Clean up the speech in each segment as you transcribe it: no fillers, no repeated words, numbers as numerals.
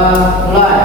mulai.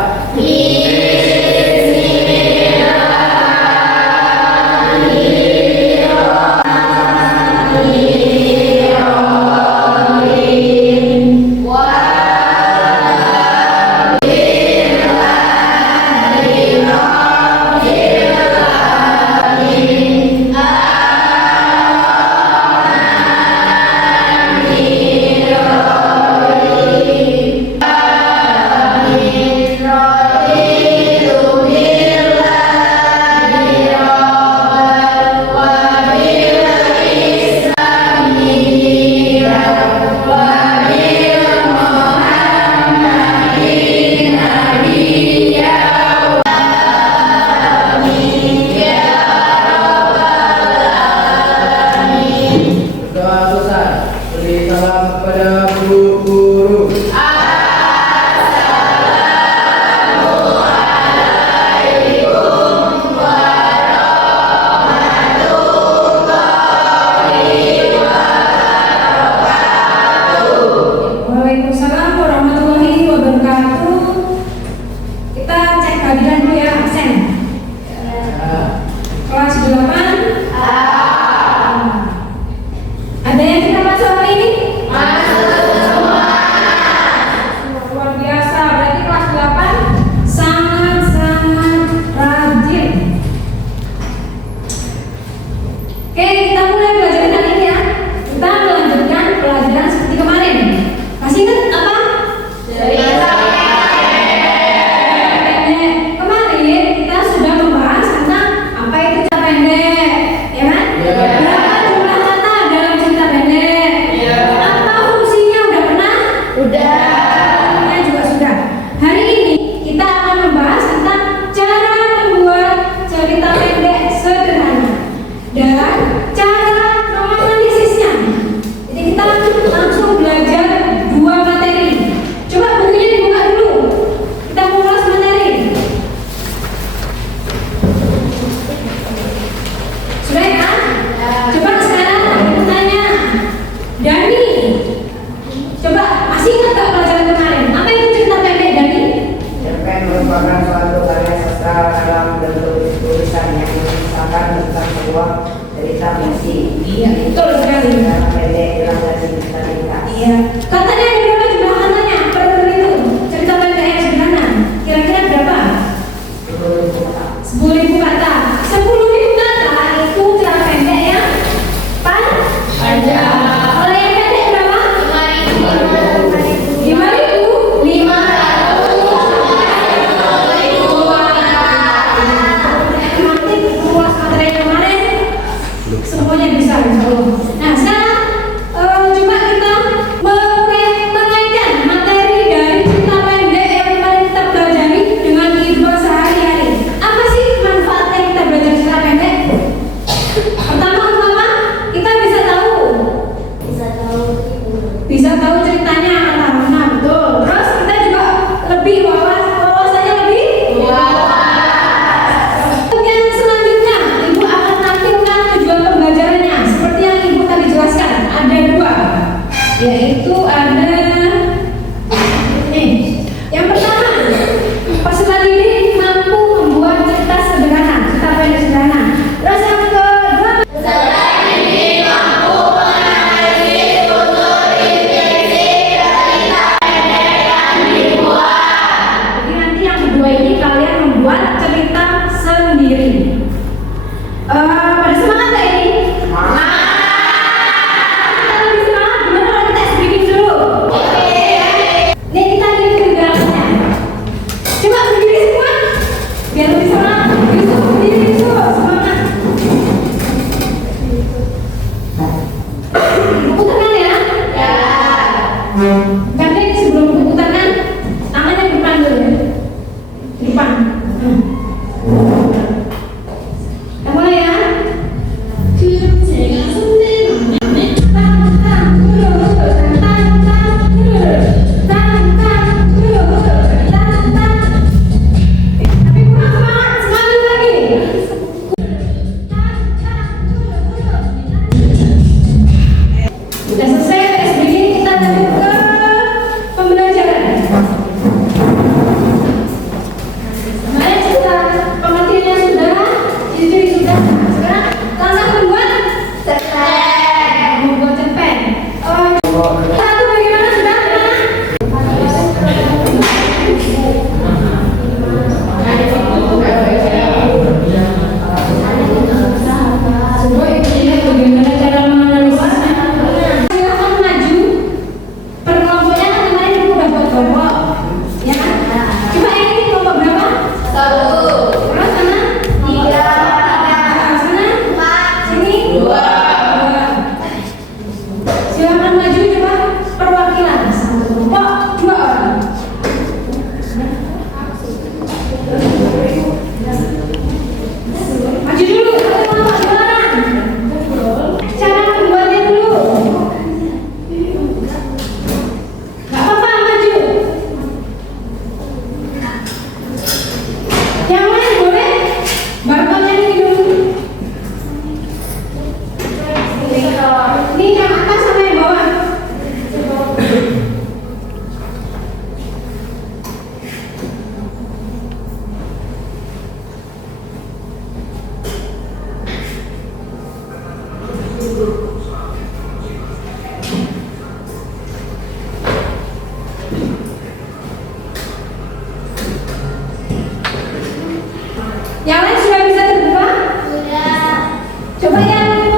Yang lain sudah bisa terbuka? Sudah. Coba yang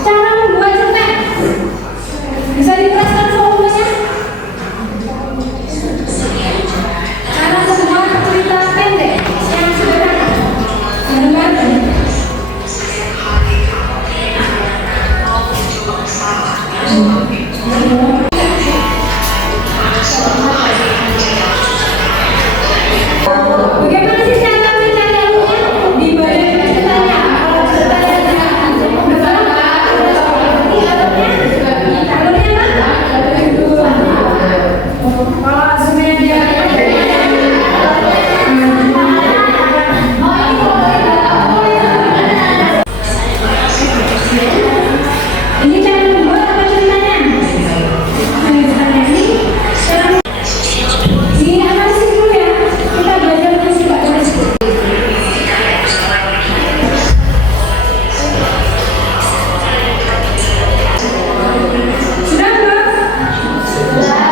cara membuat cerpen. Bisa dijelaskan volumenya? Cara membuat cerita pendek yang sederhana. Dengar? Bagaimana sih cara mencari alurnya? Di bagian ceritanya. Kalau ceritanya alurnya apa? Kalau asumnya dia ini cara membuat apa ceritanya? Ceritanya ini cara ini analisis dulu ya. Kita belajar terus juga analisis. Sudah belum? Sudah.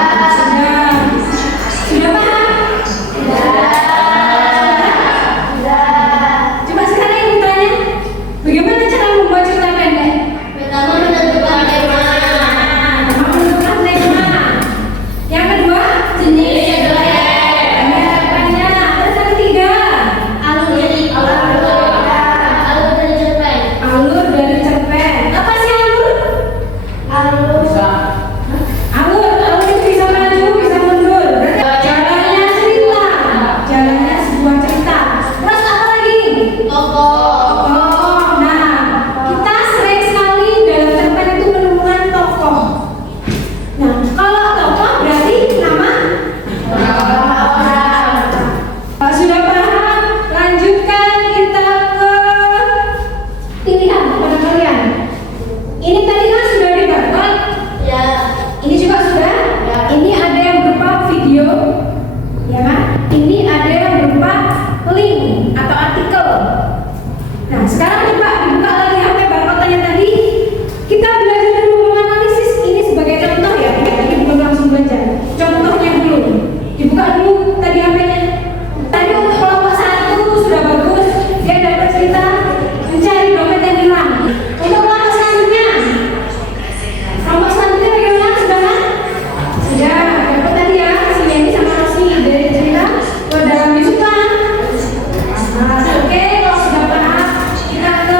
Sudah paham? Coba sekarang ibu tanya, bagaimana cara membuat cerita pendek? Pertama menentukan tema. Menentukan tema. Yang kedua, Jenis cerpen. harapannya. Terus yang ketiga, Alur dari cerpen. alur dari cerpen. Apa sih alur? Alur. Alur itu bisa maju, bisa mundur. Berarti jalannya cerita, jalannya sebuah cerita. Terus apa lagi? Tokoh. Tokoh. Nah, kita sering sekali dalam cerpen itu menemukan tokoh. Nah, kalau tokoh berarti nama. Kalau sudah paham, lanjutkan kita ke pilihan kepada kalian. Ini tadi kan sudah dibuat. Ya. Ini juga sudah. Ini ada yang berupa video, ya kan? Ini ada yang berupa link atau artikel. Nah, sekarang coba dibuka lagi HP barcode-nya tadi. Kita belajar dulu menganalisis ini sebagai contoh ya. Ini belum langsung belajar. Contohnya dulu. Dibuka dulu tadi HP-nya. Tadi untuk kelompok 1 sudah bagus. Dia dapat cerita mencari dompet yang hilang. Untuk kelompok selanjutnya. Kelompok selanjutnya bagaimana? Sudah kan? Sudah. Dapat tadi ya. Si Yeni sama Rosi dari cerita ke dalam Yusuf kan? Oke, kalau sudah paham, kita ke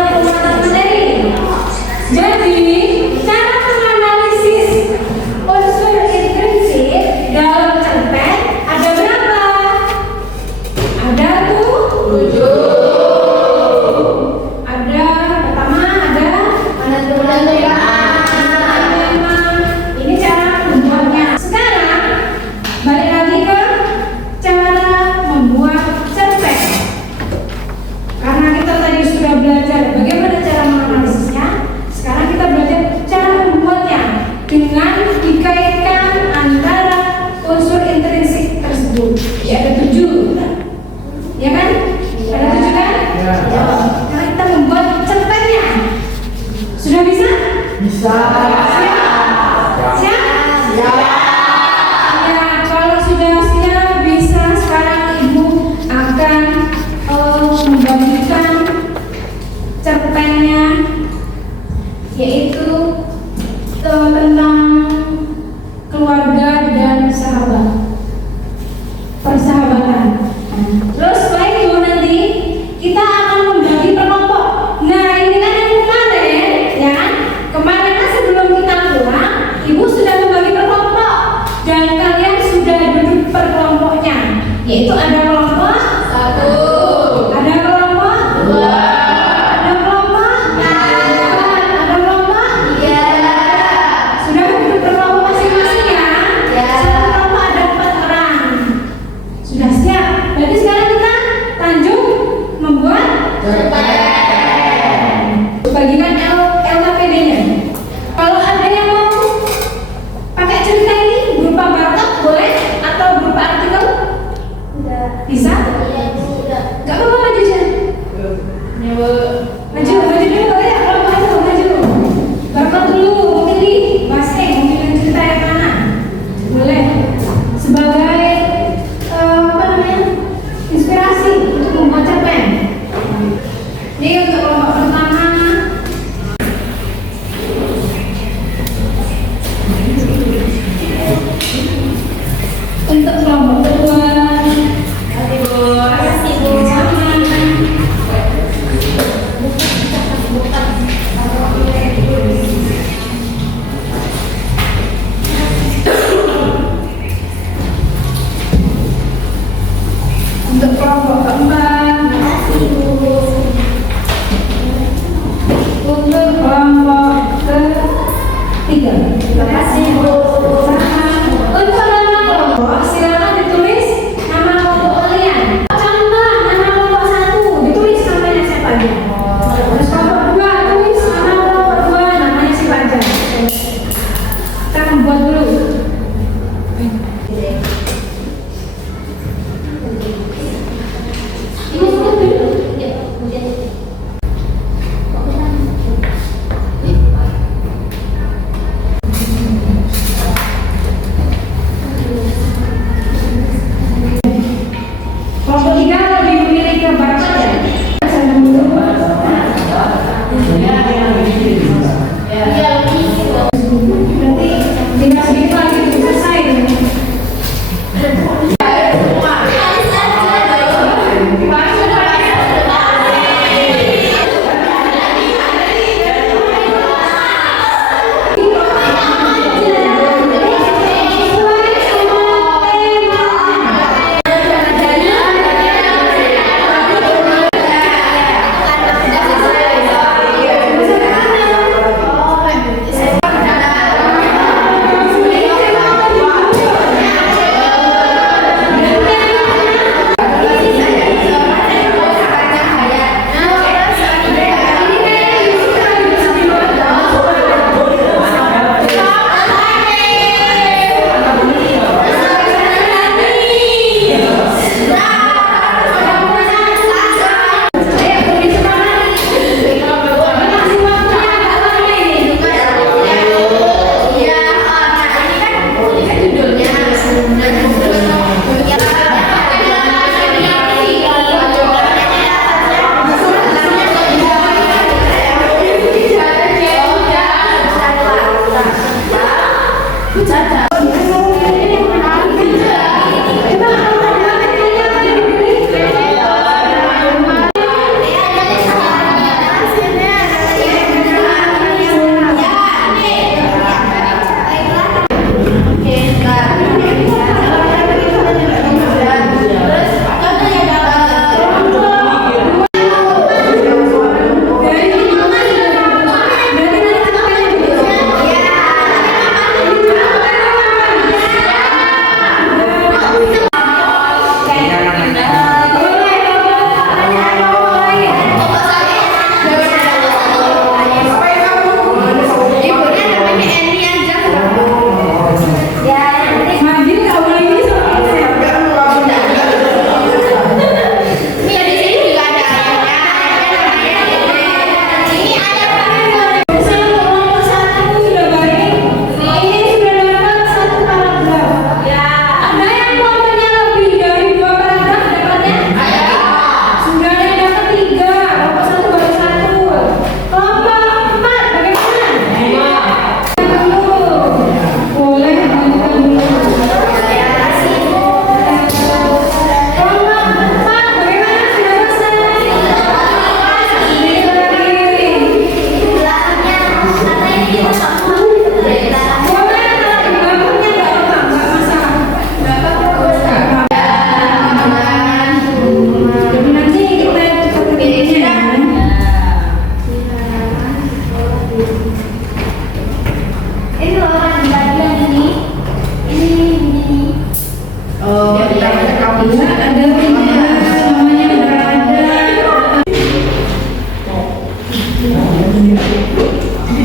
Ya, ada tiga, namanya udah ada.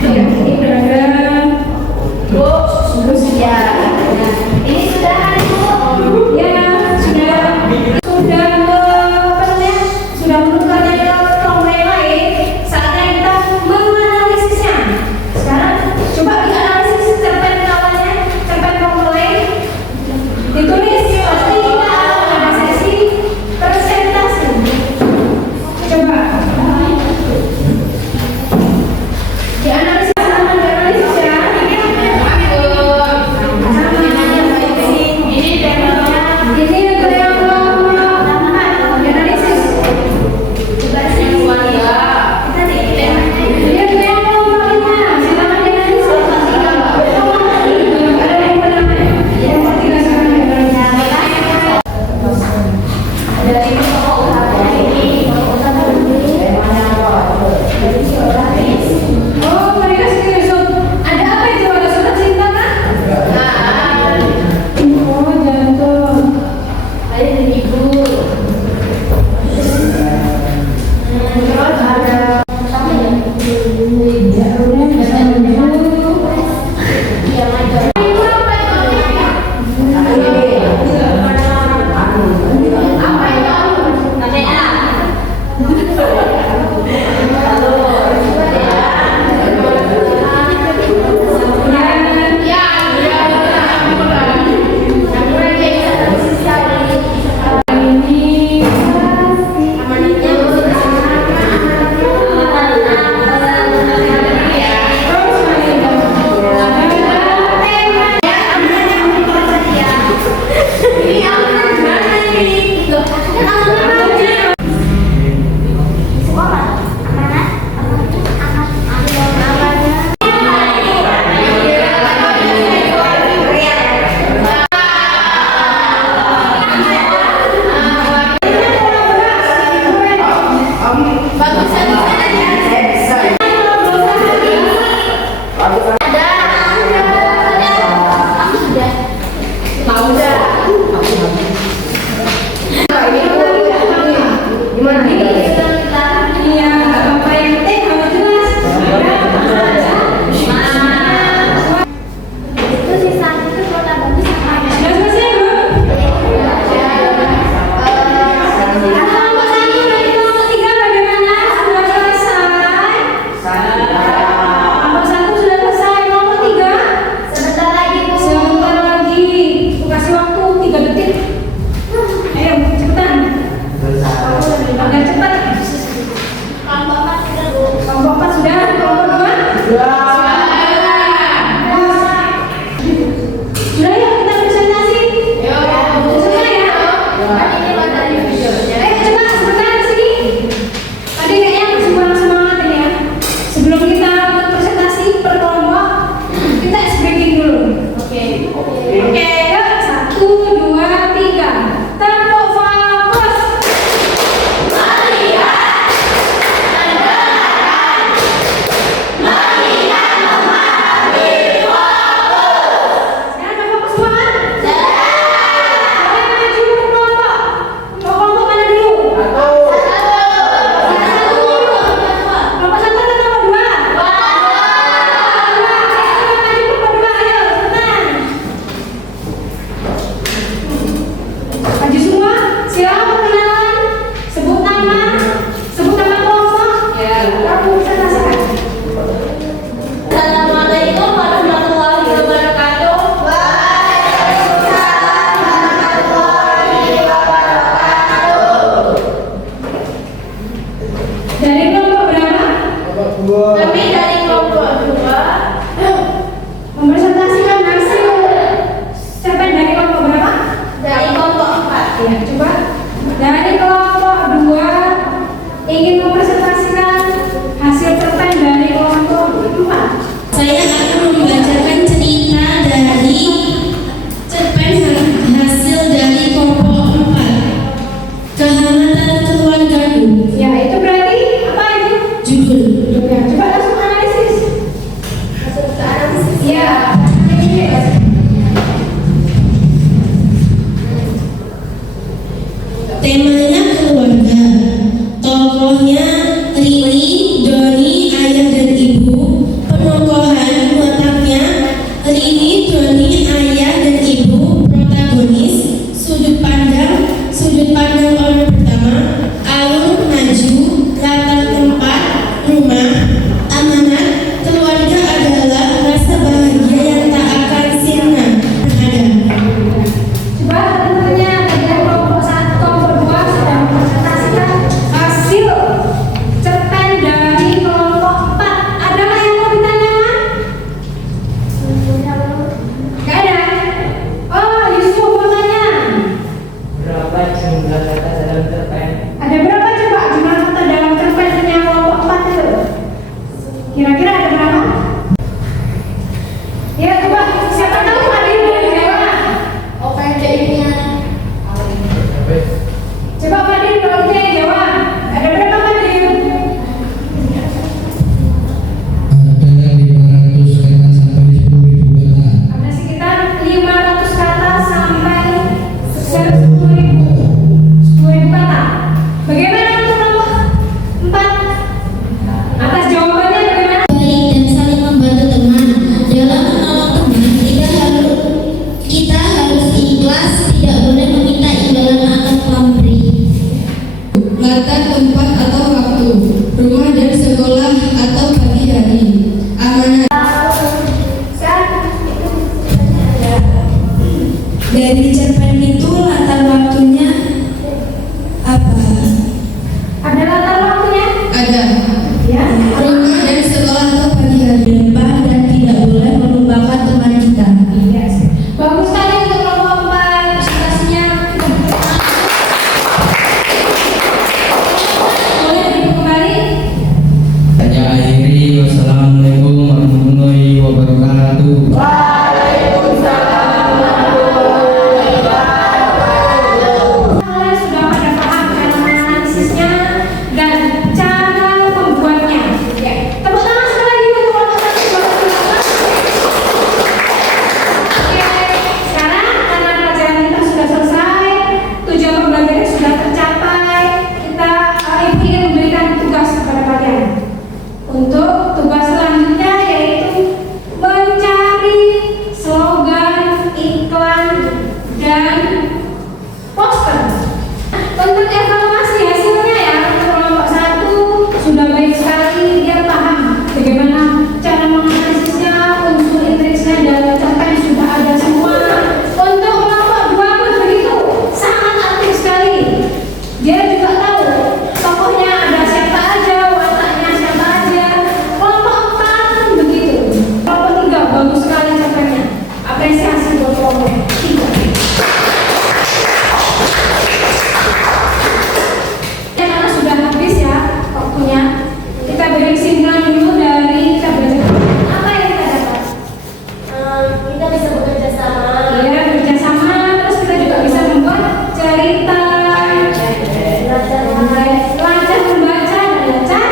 Ya, ini udah ada. Bu, ya. Ini sudah ada, Bu. Ya, sudah apa namanya? Sudah menukarnya ke formula lain. Saatnya kita menganalisisnya. Sekarang coba dianalisis cerpen awalnya, cerpen formula. Ditulis pasti kita ada sesi presentasi. Coba dianalisis sama dianalisis ya. Ini negara yang dianalisis. Dia yang ngomongnya, silakan dianalisis. Ada yang benar. Yang ketiga sekarang dianalisis. Oh, mereka screenshot. Ada apa itu? Ada surat cinta kan? Oh, jantung. Temanya keluarga. Tokohnya Rini, Doni, ayah dan ibu. Penokohan wataknya Rini, Doni, ayah dan ibu. Protagonis, sudut pandang orang pertama, alur maju, latar tempat, rumah, amanat, keluarga adalah rasa bahagia yang tak akan sirna. Ada. Coba teman-temannya dari kelompok 1, kelompok 2 sudah mempresentasikan hasil cerpen dari kelompok 4. Ada nggak yang mau ditanyakan? Nggak ada? Oh, Yusuf mau tanya. Berapa jumlah kata dalam cerpen? Ada berapa coba jumlah kata dalam cerpennya kelompok 4 itu? Kira-kira ada berapa? Ya coba, siapa tahu hadir dari Dewa. Coba Fadil dari Dewa. Ada berapa Fadil? Ada 500 kata sampai 10.000 kata. Ada sekitar 500 kata sampai 10.000 kata. Bagaimana untuk kelompok 4? Atas jawabannya bagaimana? Baik dan saling membantu teman. Dalam menolong teman, kita harus ikhlas, tidak boleh meminta imbalan akan pemberi. Latar tempat atau waktu, rumah dan sekolah atau pagi hari. Amanat. Dari cerpen itu latar waktunya apa? Ada latar waktunya? Ada. Ya. Rumah dan sekolah atau pagi hari. Depan dan tidak boleh melupakan teman kita. Yes. Bagus sekali untuk kelompok 4 presentasinya. Boleh dibuka kembali? Saya akhiri. Wassalamualaikum warahmatullahi wabarakatuh. Kalian sudah pada paham cara menganalisisnya dan cara membuatnya. Ya. Tepuk tangan sekali lagi untuk kelompok 1. Oke, sekarang karena pelajaran kita sudah selesai, tujuan pembelajaran sudah tercapai, kita ingin memberikan tugas kepada kalian. Untuk tugas selanjutnya yaitu mencari slogan, iklan, dan poster. Untuk evaluasi hasilnya ya, untuk kelompok 1 sudah baik sekali, dia paham bagaimana cara menganalisisnya, unsur intriksnya dan cerpen sudah ada semua. Untuk kelompok 2 pun begitu, sangat aktif sekali. Dia juga tahu tokohnya ada siapa aja, wataknya siapa aja. Kelompok 4 pun begitu. Kelompok 3 bagus sekali cerpennya. Apresiasi buat kelompok 3. Karena sudah habis ya waktunya, kita beri kesimpulan dulu dari kita belajar apa yang kita dapat. Kita bisa bekerja sama. Ya, kerjasama, terus kita juga bisa membuat cerita, lancar membaca dan lancar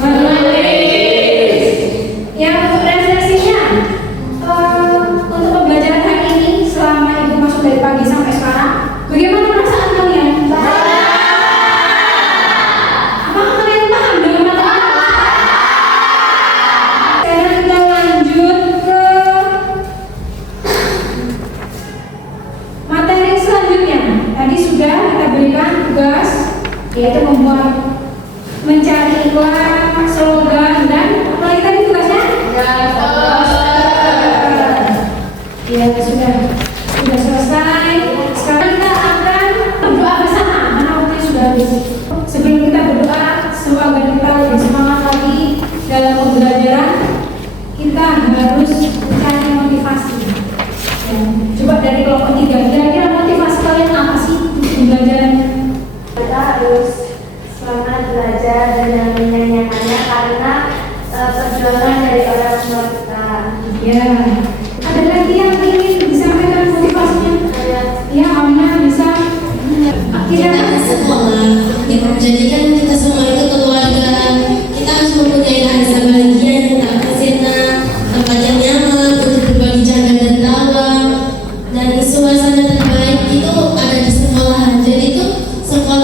menulis. Ya, untuk refleksinya, untuk pembelajaran hari ini selama ibu masuk dari pagi sampai sekarang, bagaimana perasaan kalian? Apakah kalian paham dengan matematika? Sekarang kita lanjut ke materi selanjutnya. Tadi sudah kita berikan tugas yaitu mencari iklan, slogan, dan apa lagi tadi tugasnya? Ya sudah selesai. Sekarang kita akan berdoa bersama. Karena waktunya sudah habis. Sebelum kita berdoa, semoga kita lebih semangat lagi dalam pembelajaran. Kita harus mencari motivasi. Ya, coba dari kelompok 3, kira-kira motivasi kalian apa sih untuk pembelajarannya? Kita harus semangat belajar dan yang menyanyikannya karena perjuangan dari orang tua kita. Ya, ada lagi yang ingin disampaikan motivasinya? Ya, Amna bisa. Kita ke sekolah, jadikan kita semua itu keluarga. Kita harus mempunyai rasa bahagia yang tak tersirna, tempat yang nyaman untuk berbagi canda dan tawa, dan suasana terbaik itu ada di sekolah. Jadi itu sekolah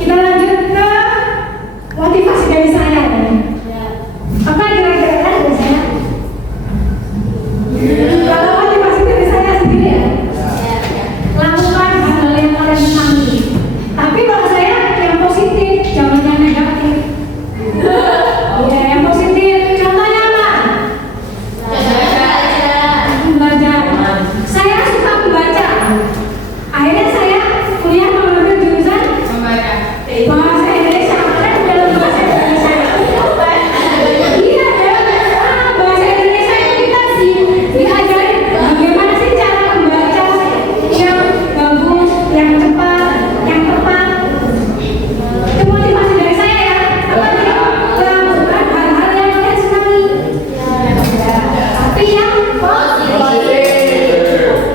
kita lanjut ke motivasi dari saya. Apa kira-kira kan biasanya? Kalau motivasi dari saya sendiri ya, lakukan hal-hal yang kalian senangi. Tapi kalau saya yang positif, jangan yang negatif. Ya, yang positif. Contohnya apa? Belajar. Saya suka membaca. Akhirnya saya kuliah mengambil jurusan bahasa Indonesia. Karena dalam bahasa Indonesia iya ya, bahasa Indonesia itu kita diajarin bagaimana sih cara membaca yang bagus, yang cepat, yang tepat. Itu motivasi dari saya ya. Apa nih? Lakukan hal-hal yang kalian senangi. Tapi yang positif.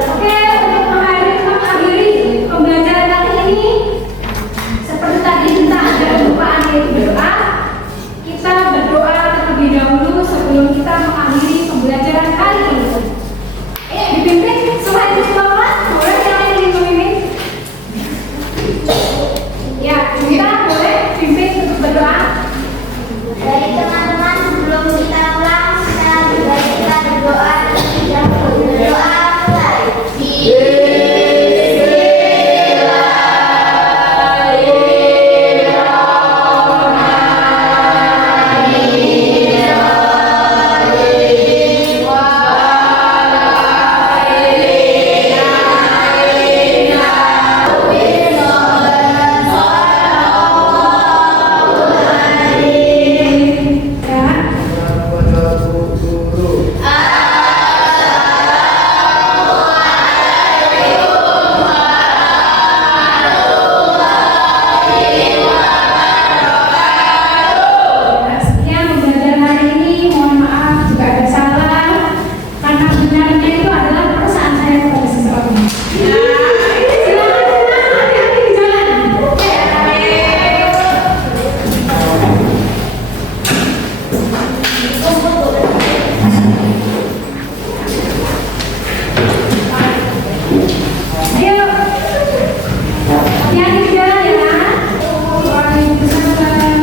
Oke, untuk mengakhiri pembelajaran kali ini, seperti tadi kita ada berdoa yaitu berdoa. Kita berdoa terlebih dahulu sebelum kita mengakhiri pembelajaran kali ini. Dipimpin selain bawah, boleh yang lain ingin memimpin? Ya, kita boleh pimpin untuk berdoa. Dari teman-teman sebelum kita pulang, kita berdoa terlebih dahulu. Berdoa mulai. Sekian pembelajaran hari ini. Mohon maaf jika ada salah, karena sebenarnya itu adalah perasaan saya kepada seseorang. Silakan pulang, hati-hati di jalan. Ayo, hati-hati di jalan ya. Waalaikumsalam.